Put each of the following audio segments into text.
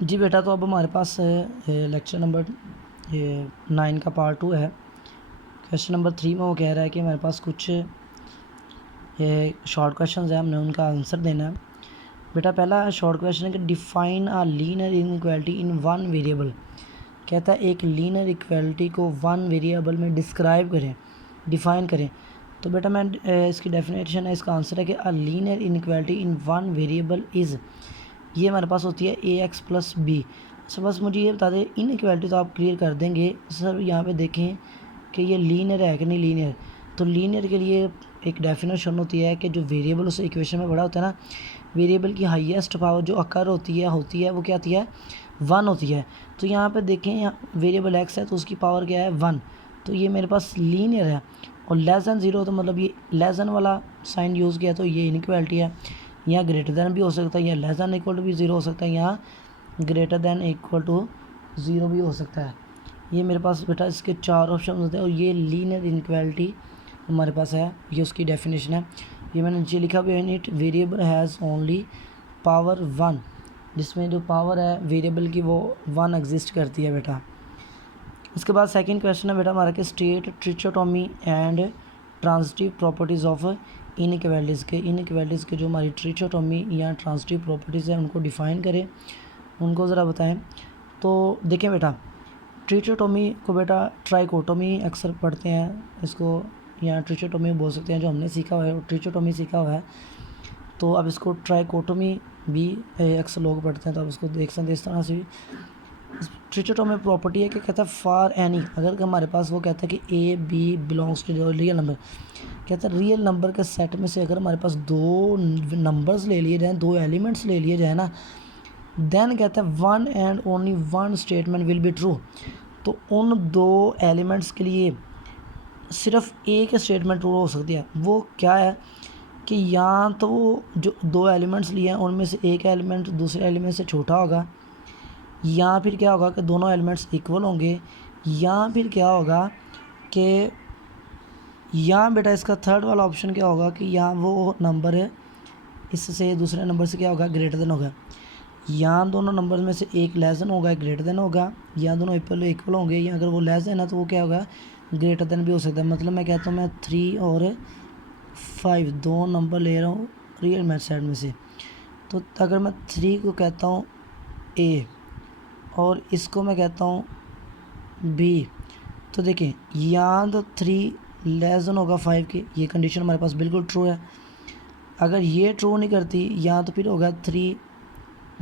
जी बेटा, तो अब हमारे पास लेक्चर नंबर 9 का पार्ट 2 है। क्वेश्चन नंबर 3 में वो कह रहा है कि हमारे पास कुछ शॉर्ट क्वेश्चन है, हमने उनका आंसर देना है। बेटा पहला शॉर्ट क्वेश्चन है कि define a linear inequality in one variable. कहता है एक लीनियर इक्वालिटी को वन वेरिएबल में डिस्क्राइब करें, डिफ़ाइन करें। तो बेटा मैं इसकी डेफिनेशन है, इसका आंसर है कि a linear inequality in one variable is, ये हमारे पास होती है ए एक्स प्लस बी। अच्छा बस मुझे ये बता दें, इनइक्वालिटी तो आप क्लियर कर देंगे सर। यहाँ पे देखें कि ये लीनियर है कि नहीं लीनियर। तो लीनियर के लिए एक डेफिनेशन होती है कि जो वेरिएबल उस इक्वेशन में बड़ा होता है ना, वेरिएबल की हाईएस्ट पावर जो अकर होती है वो क्या होती है, 1 होती है। तो यहाँ पे देखें, यहाँ वेरिएबल एक्स है तो उसकी पावर क्या है, 1। तो ये मेरे पास लीनियर है। और लेस दैन 0 तो मतलब ये लेस दैन वाला साइन यूज़ किया तो ये इनइक्वालिटी है। यहाँ ग्रेटर दैन भी हो सकता है, यहाँ लेस दैन इक्वल टू भी 0 हो सकता है, यहाँ ग्रेटर दैन इक्वल टू 0 भी हो सकता है। ये मेरे पास बेटा इसके 4 ऑप्शन होते हैं और ये लीनियर इनइक्वालिटी हमारे पास है, ये उसकी डेफिनेशन है। ये मैंने नीचे लिखा हुआ है, it variable has only power 1, जिसमें जो पावर है वेरिएबल की वो 1 एग्जिस्ट करती है बेटा। इसके बाद सेकंड क्वेश्चन है बेटा हमारा कि state trichotomy and transitive properties of inequalities के जो हमारी ट्रिचोटोमी या ट्रांजिटिव प्रॉपर्टीज़ है उनको डिफ़ाइन करें, उनको ज़रा बताएं। तो देखें बेटा, ट्रिचोटोमी को बेटा ट्राइकोटोमी अक्सर पढ़ते हैं, इसको या ट्रिचोटोमी बोल सकते हैं, जो हमने सीखा हुआ है ट्रिचोटोमी सीखा हुआ है। तो अब इसको ट्राइकोटोमी भी अक्सर लोग पढ़ते हैं, तो अब इसको देख सकते इस तरह से भी। ट्रिचोटोमी प्रॉपर्टी है कि कहता है फॉर एनी, अगर हमारे पास वो कहता है कि A B belongs to real number, कहता है रियल नंबर के सेट में से अगर हमारे पास 2 नंबर्स ले लिए जाएँ, 2 एलिमेंट्स ले लिए जाए ना, देन कहता है one and only one statement will be true. तो उन 2 एलिमेंट्स के लिए सिर्फ एक स्टेटमेंट ट्रू हो सकती है। वो क्या है कि या तो जो 2 एलिमेंट्स लिए हैं उनमें से एक एलिमेंट दूसरे एलिमेंट से छोटा होगा, या फिर क्या होगा कि दोनों एलिमेंट्स इक्वल होंगे, या फिर क्या होगा कि या बेटा इसका थर्ड वाला ऑप्शन क्या होगा कि या वो नंबर है इससे दूसरे नंबर से क्या होगा, ग्रेटर देन होगा। या दोनों नंबर में से एक लेस देन होगा, ग्रेटर देन होगा, या दोनों इक्वल होंगे, या अगर वो लेस देन है तो वो क्या होगा, ग्रेटर देन भी हो सकता है। मतलब मैं कहता हूँ मैं 3 और 5 2 नंबर ले रहा हूँ रियल मैथ साइड में से। तो अगर मैं 3 को कहता हूँ ए और इसको मैं कहता हूँ बी, तो देखें या तो 3 लेस देन होगा 5 के, ये कंडीशन हमारे पास बिल्कुल ट्रू है। अगर ये ट्रू नहीं करती, या तो फिर होगा 3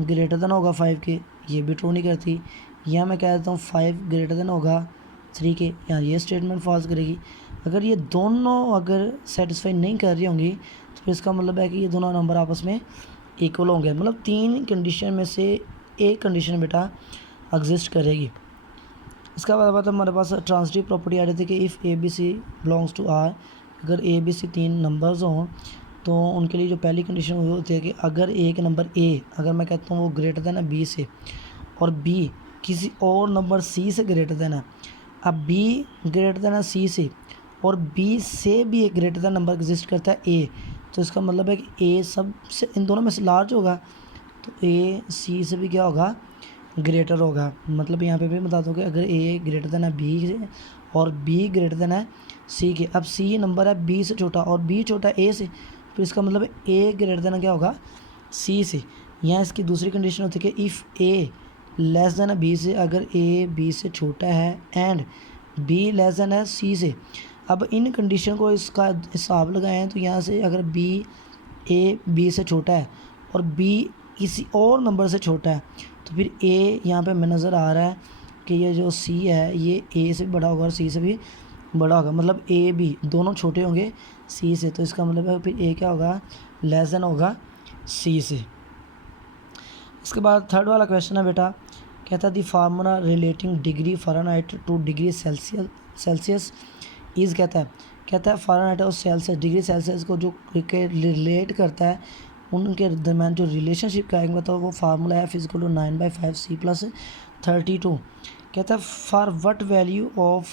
ग्रेटर देन होगा 5 के, ये भी ट्रू नहीं करती। या मैं कह देता हूँ 5 ग्रेटर देन होगा 3 के, यहाँ ये स्टेटमेंट फॉल्स करेगी। अगर ये दोनों अगर सेटिस्फाई नहीं कर रही होंगी तो फिर इसका मतलब है कि ये दोनों नंबर आपस में इक्वल होंगे। मतलब 3 कंडीशन में से एक कंडीशन बेटा एग्जिस्ट करेगी। इसका बाद हमारे पास ट्रांजिटिव प्रॉपर्टी आ रही थी कि if A B C belongs to R, अगर ए बी सी 3 नंबर्स हों तो उनके लिए जो पहली कंडीशन वो होती है कि अगर एक नंबर ए, अगर मैं कहता हूँ वो ग्रेटर देन है बी से, और बी किसी और नंबर सी से ग्रेटर देन है, अब बी ग्रेटर देन है सी से और बी से भी एक ग्रेटर देन नंबर एग्जिस्ट करता है ए, तो इसका मतलब है कि ए सबसे इन दोनों में से लार्ज होगा, तो ए सी से भी क्या होगा, ग्रेटर होगा। मतलब यहाँ पे भी बता दो कि अगर ए ग्रेटर देन है बी से और बी ग्रेटर देन है सी के, अब सी नंबर है बी से छोटा और बी छोटा ए से, तो इसका मतलब ए ग्रेटर देन क्या होगा, सी से। यहाँ इसकी दूसरी कंडीशन होती है कि इफ़ ए लेस देन है बी से, अगर ए बी से छोटा है एंड बी लेस देन है सी से। अब इन कंडीशन को इसका हिसाब लगाएं तो यहाँ से अगर बी ए बी से छोटा है और बी किसी और नंबर से छोटा है, तो फिर ए यहाँ पे हमें नज़र आ रहा है कि ये जो सी है ये ए से भी बड़ा होगा और सी से भी बड़ा होगा। मतलब ए बी दोनों छोटे होंगे सी से, तो इसका मतलब है फिर ए क्या होगा, लेस देन होगा सी से। इसके बाद थर्ड वाला क्वेश्चन है बेटा, कहता है the formula relating degree Fahrenheit to degree Celsius is, कहता है फ़ारेनहाइट और सेल्सियस, डिग्री सेल्सियस को जो रिलेट करता है उनके दरम्यान जो रिलेशनशिप का आएगा तो वो फार्मूला है फिजिकल टू 9/5 C + 32। कहता है फॉर वट वैल्यू ऑफ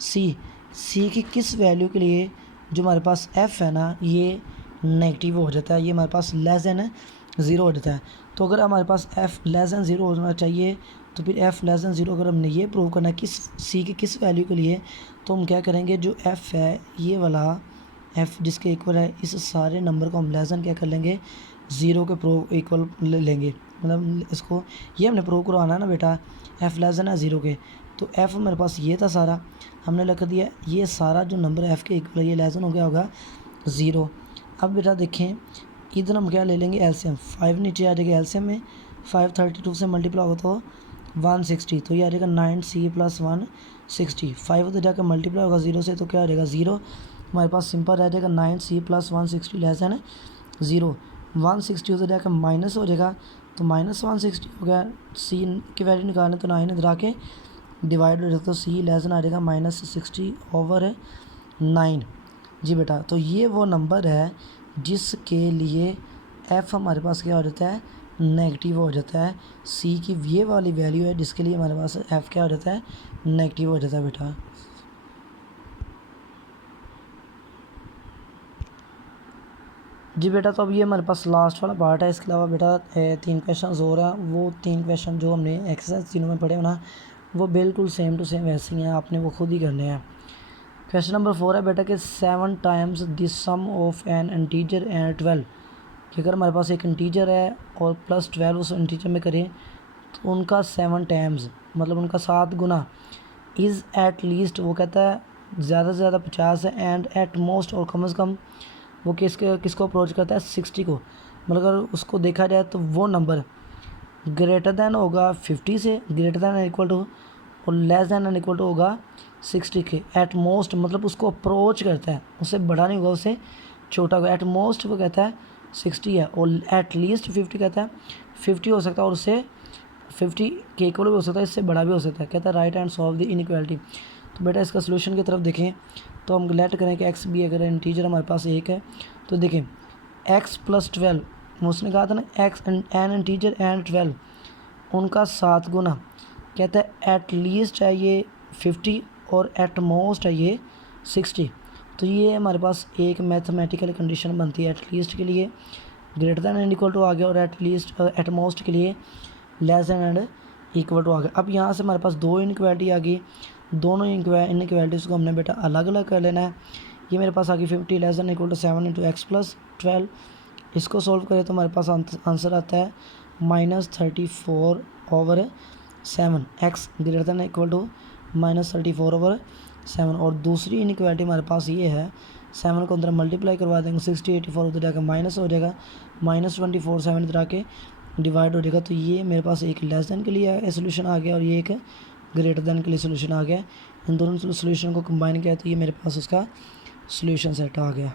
सी की किस वैल्यू के लिए जो हमारे पास एफ़ है ना ये नेगेटिव हो जाता है, ये हमारे पास लेस देन 0 हो जाता है। तो अगर हमारे पास एफ़ लेस दैन ज़ीरो होना चाहिए तो फिर एफ़ लेस दैन ज़ीरो अगर हमने ये प्रूव करना है किस सी के किस वैल्यू के लिए, तो हम क्या करेंगे, जो एफ़ है ये वाला एफ़ जिसके इक्वल है, इस सारे नंबर को हम लेस दैन क्या कर लेंगे, ज़ीरो के प्रूव इक्वल ले लेंगे। मतलब इसको ये हमने प्रूव करवाना है ना बेटा, एफ़ लेस दैन है ज़ीरो के, तो एफ़ हमारे पास ये था सारा, हमने लिख दिया ये सारा जो नंबर एफ़ के इक्वल है ये लेस दैन हो गया होगा ज़ीरो। अब बेटा देखें इधर हम क्या ले लेंगे, एलसीएम, 5 नीचे आ जाएगा एलसीएम में, 5 32 से मल्टीप्लाई होगा तो 160, तो ये आ जाएगा 9c प्लस 160, 5 उधर जाकर मल्टीप्लाई होगा 0 से तो क्या आ जाएगा 0, हमारे पास सिंपल रह जाएगा 9c प्लस 160 लेस दैन 0, 160 उधर जाकर माइनस हो जाएगा तो माइनस 160 हो गया, सी की वैल्यू निकालें तो 9 इधर आके डिवाइड हो जाएगा तो सी लेस दैन आ जाएगा -60/9। जी बेटा, तो ये वो नंबर है जिसके लिए एफ़ हमारे पास क्या हो जाता है, नेगेटिव हो जाता है। सी की ये वाली वैल्यू है जिसके लिए हमारे पास एफ़ क्या हो जाता है, नेगेटिव हो जाता है बेटा। जी बेटा, तो अब ये हमारे पास लास्ट वाला पार्ट है, इसके अलावा बेटा 3 क्वेश्चन और हैं, वो 3 क्वेश्चन जो हमने एक्सरसाइज तीनों में पढ़े हो ना, वो बिल्कुल सेम टू सेम वैसे ही हैं, आपने वो खुद ही करने हैं। क्वेश्चन नंबर 4 है बेटा कि 7 times the sum of n integer and 12, कि अगर हमारे पास एक इंटीजर है और प्लस 12 उस इंटीजर में करें तो उनका 7 टाइम्स मतलब उनका 7 गुना इज़ एट लीस्ट, वो कहता है ज़्यादा से ज़्यादा 50 है, एंड एट मोस्ट और कम से कम वो किसको अप्रोच करता है, 60 को। मतलब अगर उसको देखा जाए तो वो नंबर ग्रेटर दैन होगा 50 से, ग्रेटर दैन इक्वल टू, और less than and equal to होगा 60 के। एट मोस्ट मतलब उसको अप्रोच करता है, उससे बड़ा नहीं होगा, उससे छोटा होगा। एट मोस्ट वो कहता है 60 है, और एट लीस्ट 50 कहता है 50 हो सकता है, और उससे 50 के इक्वल भी हो सकता है, इससे बड़ा भी हो सकता है। कहता है right and solve the inequality. तो बेटा इसका सोल्यूशन की तरफ देखें तो हम लेट करें कि एक्स भी अगर इंटीजर हमारे पास एक है तो देखें एक्स प्लस 12, उसने कहा था ना एक्स एन इंटीजर एंड 12, उनका 7 गुना, कहता है एट लीस्ट है ये 50 और एट मोस्ट है ये 60। तो ये हमारे पास एक मैथमेटिकल कंडीशन बनती है, एट लीस्ट के लिए greater than and equal to आ गया, और एट लीस्ट एट मोस्ट के लिए less than and equal to आ गया। अब यहाँ से हमारे पास दो इनइक्वालिटी आ गई, दोनों इनइक्वालिटीज़ को हमने बेटा अलग अलग कर लेना है। ये मेरे पास आ गई 50 less than equal to 7 into x plus 12, इसको सॉल्व करें तो हमारे पास आंसर आता है -34/7, x greater than equal to -34/7। और दूसरी इनइक्वालिटी हमारे पास ये है, 7 को अंदर मल्टीप्लाई करवा देंगे, 60 84 उधर जाकर माइनस हो जाएगा, -24 7 इधर आके डिवाइड हो जाएगा। तो ये मेरे पास एक लेस दैन के लिए सोल्यूशन आ गया और ये एक ग्रेटर दैन के लिए सोल्यूशन आ गया। इन दोनों सोल्यूशन को कंबाइन किया तो ये मेरे पास उसका सोल्यूशन सेट आ गया।